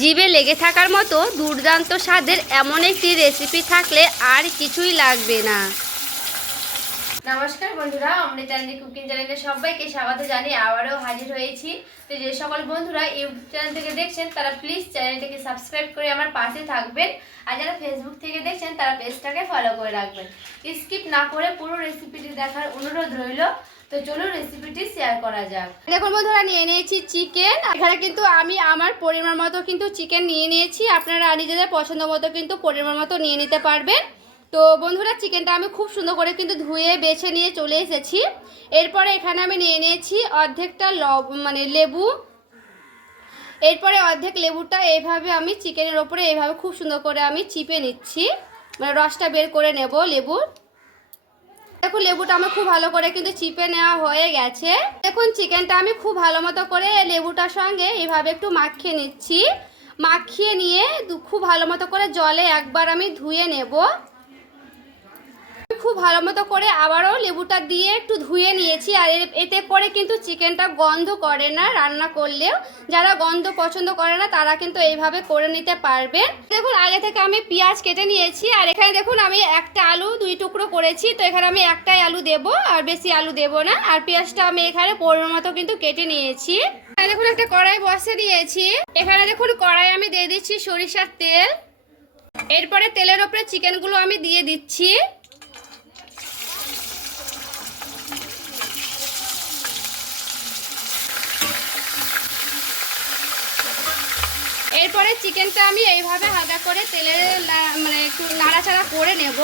জিভে লেগে থাকার মতো দুর্দান্ত স্বাদের এমন একটি রেসিপি থাকলে আর কিছুই লাগবে না। নমস্কার বন্ধুরা, অমৃত চ্যানেল কুকিং চ্যানেলে সবাইকে স্বাগত জানিয়ে আবারও হাজির হয়েছি। তো যে সকল বন্ধুরা ইউটিউব চ্যানেল থেকে দেখছেন তারা প্লিজ চ্যানেলটিকে সাবস্ক্রাইব করে আমার পাশে থাকবেন, আর যারা ফেসবুক থেকে দেখছেন তারা পেজটাকে ফলো করে রাখবেন। স্কিপ না করে পুরো রেসিপিটি দেখার অনুরোধ রইল। তো চলুন রেসিপিটি শেয়ার করা যাক। দেখুন বন্ধুরা, নিয়ে নিয়েছি চিকেন। এখানে কিন্তু আমি আমার পরিমাণ মতো কিন্তু চিকেন নিয়ে নিয়েছি। আপনারা নিজেদের পছন্দ মতো কিন্তু পরিমাণ মতো নিয়ে নিতে পারবেন। তো বন্ধুরা, চিকেনটা আমি খুব সুন্দর করে কিন্তু ধুয়ে বেছে নিয়ে চলে এসেছি। এরপরে এখানে আমি নিয়ে নিয়েছি অর্ধেকটা লেবু। এরপরে অর্ধেক লেবুটা এইভাবে আমি চিকেনের ওপরে এইভাবে খুব সুন্দর করে আমি চিপে নিচ্ছি, রসটা বের করে নেব লেবুর। দেখুন লেবুটা আমার খুব ভালো করে কিন্তু চিপে নেওয়া হয়ে গেছে। দেখুন চিকেনটা আমি খুব ভালো মতো করে লেবুটার সঙ্গে এইভাবে একটু মাখিয়ে নিচ্ছি। মাখিয়ে নিয়ে খুব ভালো মতো করে জলে একবার আমি ধুয়ে নেব। খুব ভালো মতো করে আবারও লেবুটা দিয়ে একটু ধুয়ে নিয়েছি। আর এতে করে কিন্তু চিকেনটা গন্ধ করে না রান্না করলেও। যারা গন্ধ পছন্দ করে না তারা কিন্তু এইভাবে করে নিতে পারবে। দেখুন আগে থেকে আমি পেঁয়াজ কেটে নিয়েছি, আর এখানে দেখুন আমি একটা আলু 2 টুকরো করেছি। তো এখানে আমি একটাই আলু দেব, আর বেশি আলু দেব না। আর পেঁয়াজটা আমি এখানে পরিমাণ মতো কিন্তু কেটে নিয়েছি। দেখুন একটা কড়াই বসে নিয়েছি। এখানে দেখুন কড়াই আমি দিয়ে দিচ্ছি সরিষার তেল। এরপরে তেলের ওপরে চিকেনগুলো আমি দিয়ে দিচ্ছি। এরপরে চিকেনটা আমি এইভাবে হালকা করে তেলে একটু নাড়াচাড়া করে নেব।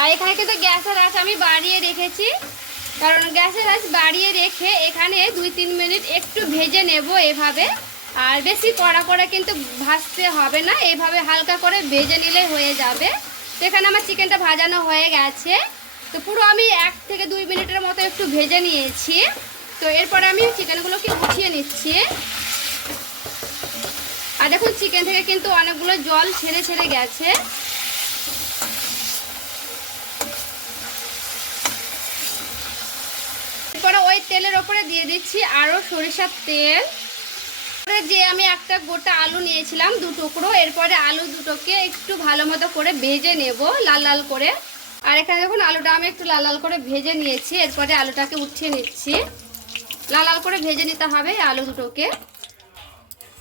আর এখানে কিন্তু গ্যাসের আঁচ আমি বাড়িয়ে রেখেছি, কারণ গ্যাসের আঁচ বাড়িয়ে রেখে এখানে 2-3 মিনিট একটু ভেজে নেব এভাবে। আর বেশি কড়া করে কিন্তু ভাজতে হবে না, এইভাবে হালকা করে ভেজে নিলে হয়ে যাবে। তো এখানে আমার চিকেনটা ভাজানো হয়ে গেছে। তো পুরো আমি 1 থেকে 2 মিনিটের মতো একটু ভেজে নিয়েছি। তো এরপরে আমি চিকেনগুলোকে উঠিয়ে নিচ্ছি। আর দেখুন চিকেন থেকে কিন্তু অনেকগুলো জল ছেড়ে ছেড়ে গেছে। এরপরে ওই তেলের ওপরে দিয়ে দিচ্ছি আরও সরিষার তেল। যে আমি একটা গোটা আলু নিয়েছিলাম 2 টুকরো, এরপরে আলু দুটোকে একটু ভালো মতো করে ভেজে নেব লাল লাল করে। আর এখানে দেখুন আলুটা আমি একটু লাল লাল করে ভেজে নিয়েছি। এরপরে আলুটাকে উঠিয়ে নিচ্ছি। লাল লাল করে ভেজে নিতে হবে আলু দুটোকে।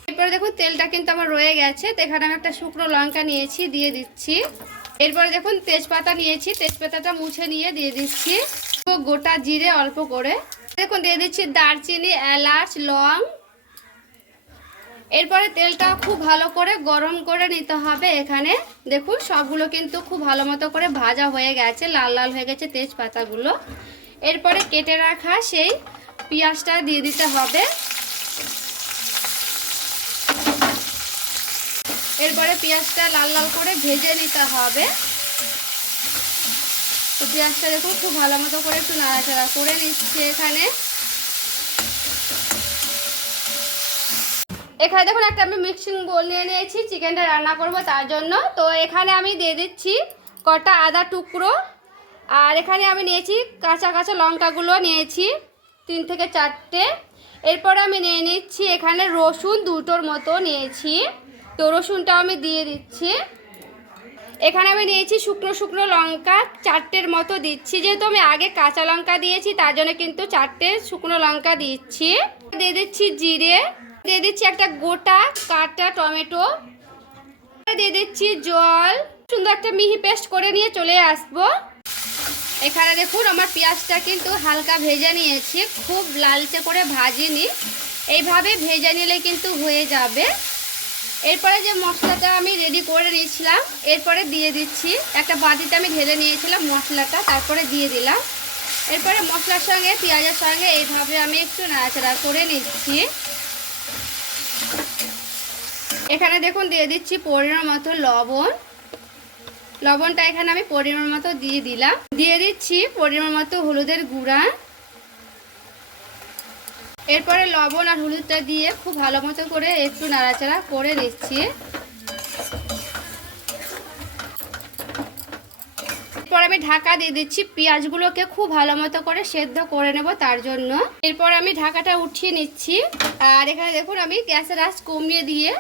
এরপরে দেখুন তেলটা কিন্তু আমার রয়ে গেছে। তো এখানে আমি একটা শুকনো লঙ্কা নিয়েছি, দিয়ে দিচ্ছি। এরপরে দেখুন তেজপাতা নিয়েছি, তেজপাতাটা মুছে নিয়ে দিয়ে দিচ্ছি। গোটা জিরে অল্প করে দেখুন দিয়ে দিচ্ছি, দারচিনি, এলাচ, লং। এরপরে তেলটা খুব ভালো করে গরম করে নিতে হবে। এখানে দেখুন সবগুলো কিন্তু খুব ভালো মতো করে ভাজা হয়ে গেছে, লাল লাল হয়ে গেছে তেজপাতাগুলো। এরপরে কেটে রাখা সেই পেঁয়াজটা দিয়ে দিতে হবে। এরপরে পেঁয়াজটা লাল লাল করে ভেজে নিতে হবে। তো পেঁয়াজটা দেখুন খুব ভালো মতো করে একটু নাড়াচাড়া করে নিচ্ছি। এখানে দেখুন একটা আমি মিক্সিং বোল নিয়ে নিয়েছি চিকেনটা রান্না করব তার জন্য। তো এখানে আমি দিয়ে দিচ্ছি কটা আদা টুকরো। আর এখানে আমি নিয়েছি কাঁচা কাঁচা লঙ্কাগুলো নিয়েছি 3 থেকে 4টে। এরপরে আমি নিয়ে নিচ্ছি এখানে রসুন 2টোর মতো নিয়েছি। তো রসুনটা আমি দিয়ে দিচ্ছি। এখানে আমি নিয়েছি শুকনো শুকনো লঙ্কা 4টের মতো দিচ্ছি। যেহেতু আমি আগে কাঁচা লঙ্কা দিয়েছি তার জন্য কিন্তু 4টে শুকনো লঙ্কা দিচ্ছি। দিয়ে দিচ্ছি জিরে, দিয়ে দিচ্ছি একটা গোটা কাটা টমেটো, দিয়ে দিচ্ছি জল। সুন্দর একটা মিহি পেস্ট করে নিয়ে চলে আসবো। এখানে দেখুন আমার পেঁয়াজটা কিন্তু হালকা ভেজে নিয়েছি, খুব লালচে করে ভাজিনি। এইভাবে ভেজে নিলে কিন্তু হয়ে যাবে। এরপরে যে মশলাটা আমি রেডি করে নিয়েছিলাম এরপরে দিয়ে দিচ্ছি। একটা বাটিতে আমি ঢেলে নিয়েছিলাম মশলাটা, তারপরে দিয়ে দিলাম। এরপরে মশলার সঙ্গে পেঁয়াজের সঙ্গে এইভাবে আমি একটু নাড়াচাড়া করে নিচ্ছি। এখানে দেখুন দিয়ে দিচ্ছি পরিমাণ মতো লবণ। লবণটা এখানে আমি পরিমাণ মতো দিয়ে দিলাম। দিয়ে দিচ্ছি পরিমাণ মতো হলুদের গুঁড়া। এরপরে লবণ আর হলুদটা দিয়ে খুব ভালো মতো করে একটু নাড়াচাড়া করে নিচ্ছি। এরপর আমি ঢাকা দিয়ে দিচ্ছি, পেঁয়াজগুলোকে খুব ভালো মতো করে সেদ্ধ করে নেব তার জন্য। এরপর আমি ঢাকাটা উঠিয়ে নিচ্ছি। আর এখানে দেখুন আমি গ্যাসের আঁচ কমিয়ে দিয়ে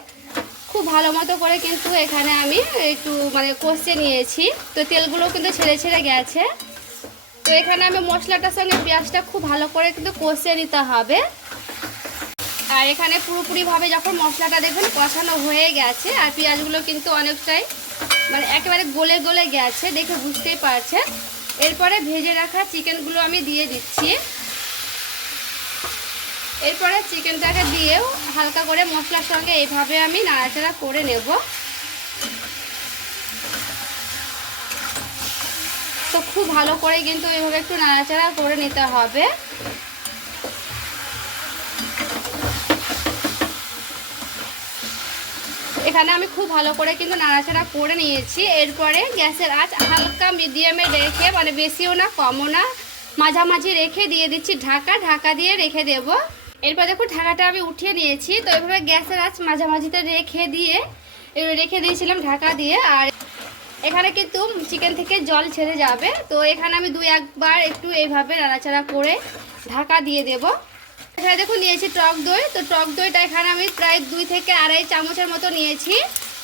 খুব ভালো মতো করে কিন্তু এখানে আমি একটু মানে কষে নিয়েছি। তো তেলগুলো কিন্তু ছেড়ে ছেড়ে গেছে। তো এখানে আমি মশলাটার সঙ্গে পেঁয়াজটা খুব ভালো করে কিন্তু কষে নিতে হবে। আর এখানে পুরোপুরিভাবে যখন মশলাটা দেখবেন কষানো হয়ে গেছে আর পেঁয়াজগুলো কিন্তু অনেকটাই মানে একেবারে গলে গলে গেছে, দেখে বুঝতেই পারছেন। এরপরে ভেজে রাখা চিকেনগুলো আমি দিয়ে দিচ্ছি। এরপরে চিকেনটাকে দিয়েও হালকা করে মশলার সঙ্গে এইভাবে আমি নাড়াচাড়া করে নেব। তো খুব ভালো করে কিন্তু এইভাবে একটু নাড়াচাড়া করে নিতে হবে। এখানে আমি খুব ভালো করে কিন্তু নাড়াচাড়া করে নিয়েছি। এরপরে গ্যাসের আঁচ হালকা মিডিয়ামে রেখে মানে বেশিও না কমও না মাঝামাঝি রেখে দিয়ে দিচ্ছি ঢাকা দিয়ে রেখে দেব। এরপর দেখুন ঢাকাটা আমি উঠিয়ে নিয়েছি। তো এইভাবে গ্যাসের আঁচ মাঝামাঝিতে রেখে দিয়েছিলাম ঢাকা দিয়ে। আর এখানে কিন্তু চিকেন থেকে জল ছেড়ে যাবে। তো এখানে আমি 2-1 বার একটু এইভাবে নাড়াচাড়া করে ঢাকা দিয়ে দেব। এখানে দেখুন নিয়েছি টক দই। তো টক দইটা এখানে আমি প্রায় 2 থেকে আড়াই চামচের মতো নিয়েছি।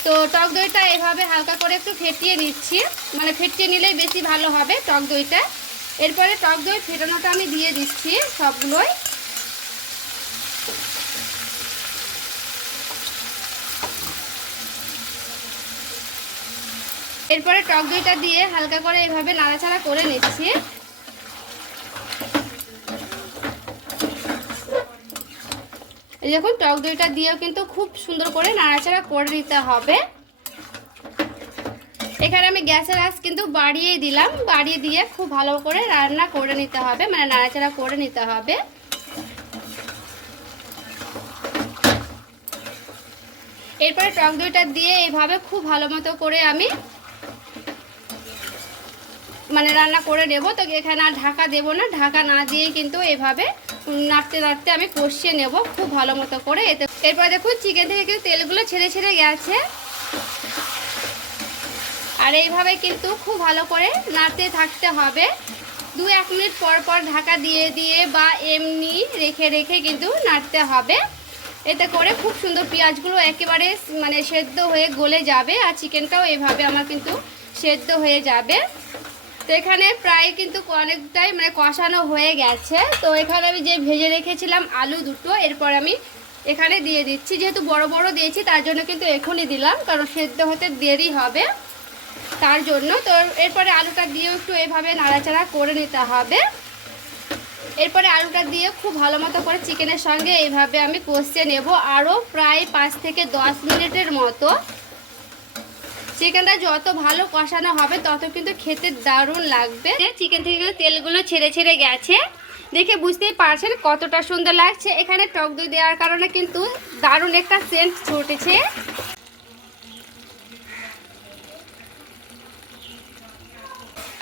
তো টক দইটা এভাবে হালকা করে একটু ফেটিয়ে নিচ্ছি, মানে ফেটিয়ে নিলেই বেশি ভালো হবে টক দইটা। এরপরে টক দই ফেটানোটা আমি দিয়ে দিচ্ছি সবগুলোই। এরপরে টক দইটা দিয়ে হালকা করে এইভাবে নাড়াচাড়া করে নিচ্ছি। এই দেখুন টক দইটা দিয়েও কিন্তু খুব সুন্দর করে নাড়াচাড়া করে নিতে হবে। এখানে আমি গ্যাসের আঁচ কিন্তু বাড়িয়ে দিলাম, বাড়িয়ে দিয়ে খুব ভালো করে রান্না করে নিতে হবে, মানে নাড়াচাড়া করে নিতে হবে। এরপরে টক দইটা দিয়ে এইভাবে খুব ভালো মতো করে আমি মানে রান্না করে নেব। তো এখানে আর ঢাকা দেব না, ঢাকা না দিয়েই কিন্তু এভাবে নাড়তে নাড়তে আমি কষিয়ে নেব খুব ভালো মতো করে। এরপর দেখুন চিকেন থেকে কিন্তু তেলগুলো ছেড়ে ছেড়ে গেছে। আর এইভাবে কিন্তু খুব ভালো করে নাড়তে থাকতে হবে। 2-1 মিনিট পর পর ঢাকা দিয়ে দিয়ে বা এমনি রেখে রেখে কিন্তু নাড়তে হবে। এতে করে খুব সুন্দর পেঁয়াজগুলো একেবারে মানে সেদ্ধ হয়ে গলে যাবে আর চিকেনটাও এভাবে আমার কিন্তু সেদ্ধ হয়ে যাবে। তো এখানে প্রায় কিন্তু অনেকটাই মানে কষানো হয়ে গেছে। তো এখানে আমি যে ভেজে রেখেছিলাম আলু দুটো এরপর আমি এখানে দিয়ে দিচ্ছি। যেহেতু বড় বড় দিয়েছি তার জন্য কিন্তু এখনই দিলাম, কারণ সেদ্ধ হতে দেরি হবে তার জন্য। তো এরপরে আলুটা দিয়েও একটু এভাবে নাড়াচাড়া করে নিতে হবে। এরপরে আলুটা দিয়ে খুব ভালো মতো করে চিকেনের সঙ্গে এইভাবে আমি কষিয়ে নেব আরও প্রায় 5 থেকে 10 মিনিটের মতো। চিকেনটা যত ভালো কষানো হবে তত কিন্তু খেতে দারুণ লাগবে। চিকেন থেকে তেলগুলো ছেড়ে ছেড়ে গেছে, দেখে বুঝতেই পারছেন কতটা সুন্দর লাগছে। এখানে টক দই দেওয়ার কারণে কিন্তু দারুণ একটা সেন্ট ছুটেছে।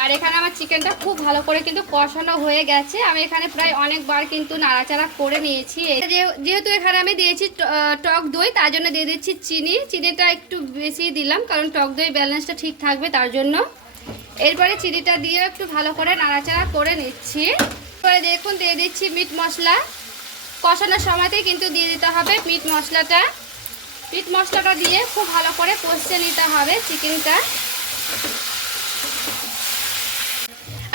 আর এখানে আমার চিকেনটা খুব ভালো করে কিন্তু কষানো হয়ে গেছে। আমি এখানে প্রায় অনেকবার কিন্তু নাড়াচাড়া করে নিয়েছি। যেহেতু এখানে আমি দিয়েছি টক দই তার জন্য দিয়ে দিচ্ছি চিনিটা একটু বেশি দিলাম, কারণ টক দই ব্যালেন্সটা ঠিক থাকবে তার জন্য। এরপরে চিনিটা দিয়ে একটু ভালো করে নাড়াচাড়া করে নিচ্ছি। এরপরে দেখুন দিয়ে দিচ্ছি মিট মশলা। কষানোর সময়তেই কিন্তু দিয়ে দিতে হবে মিট মশলাটা দিয়ে খুব ভালো করে কষিয়ে নিতে হবে চিকেনটা।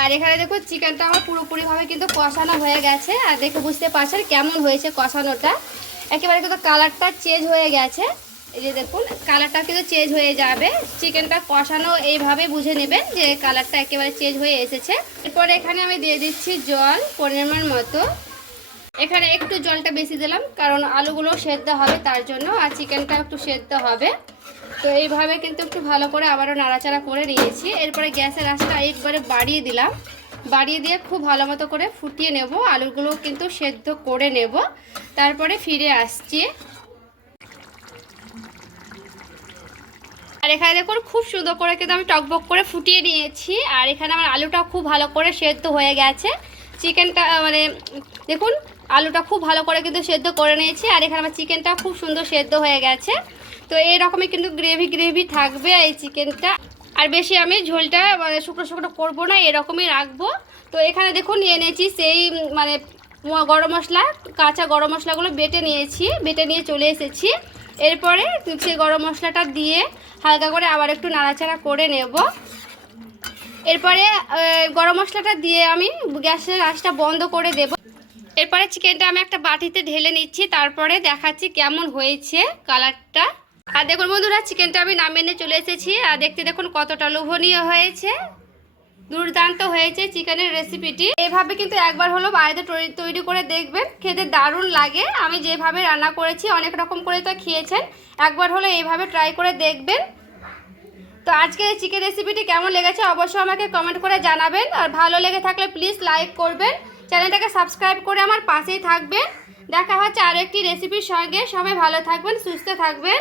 আর এখানে দেখুন চিকেনটা আমার পুরোপুরিভাবে কিন্তু কষানো হয়ে গেছে। আর দেখে বুঝতে পারছেন কেমন হয়েছে কষানোটা, একেবারে কিন্তু কালারটা চেঞ্জ হয়ে গেছে। এই যে দেখুন কালারটা কিন্তু চেঞ্জ হয়ে যাবে। চিকেনটা কষানো এইভাবে বুঝে নেবেন যে কালারটা একেবারে চেঞ্জ হয়ে এসেছে। এরপরে এখানে আমি দিয়ে দিচ্ছি জল পরিমাণ মতো। এখানে একটু জলটা বেশি দিলাম কারণ আলুগুলো সেদ্ধ হবে তার জন্য, আর চিকেনটা একটু সেদ্ধ হবে। তো এইভাবে কিন্তু একটু ভালো করে আবারও নাড়াচাড়া করে নিয়েছি। এরপরে গ্যাসের আঁচটা একবারে বাড়িয়ে দিলাম, বাড়িয়ে দিয়ে খুব ভালো মতো করে ফুটিয়ে নেব, আলুগুলো কিন্তু সেদ্ধ করে নেব। তারপরে ফিরে আসছি। আর এখানে দেখুন খুব সুন্দর করে কিন্তু আমি টকবক করে ফুটিয়ে নিয়েছি। আর এখানে আমার আলুটা খুব ভালো করে সেদ্ধ হয়ে গেছে। চিকেনটা মানে দেখুন আলুটা খুব ভালো করে কিন্তু সেদ্ধ করে নিয়েছি। আর এখানে আমার চিকেনটা খুব সুন্দর সেদ্ধ হয়ে গেছে। তো এইরকমই কিন্তু গ্রেভি থাকবে এই চিকেনটা। আর বেশি আমি ঝোলটা মানে শুকনো শুকনো করবো না, এরকমই রাখবো। তো এখানে দেখুন নিয়ে নিয়েছি সেই মানে গরম মশলা, কাঁচা গরম মশলাগুলো বেটে নিয়ে চলে এসেছি। এরপরে সেই গরম মশলাটা দিয়ে হালকা করে আবার একটু নাড়াচাড়া করে নেব। এরপরে গরম মশলাটা দিয়ে আমি গ্যাসের আঁচটা বন্ধ করে দেব। এরপরে চিকেনটা আমি একটা বাটিতে ঢেলে নিচ্ছি, তারপরে দেখাচ্ছি কেমন হয়েছে কালারটা। আর দেখুন বন্ধুরা, চিকেনটা আমি নামিয়ে নিয়ে চলে এসেছি। আর দেখতে দেখুন কতটা লোভনীয় হয়েছে, দুর্দান্ত হয়েছে চিকেনের রেসিপিটি। এভাবে কিন্তু একবার হলো বাড়িতে তৈরি করে দেখবেন, খেতে দারুণ লাগে। আমি যেভাবে রান্না করেছি অনেক রকম করে তো খেয়েছেন, একবার হলো এইভাবে ট্রাই করে দেখবেন। তো আজকের এই চিকেন রেসিপিটি কেমন লেগেছে অবশ্যই আমাকে কমেন্ট করে জানাবেন। আর ভালো লেগে থাকলে প্লিজ লাইক করবেন, চ্যানেলটাকে সাবস্ক্রাইব করে আমার পাশেই থাকবেন। দেখা হচ্ছে আরও একটি রেসিপির সঙ্গে। সবাই ভালো থাকবেন, সুস্থ থাকবেন।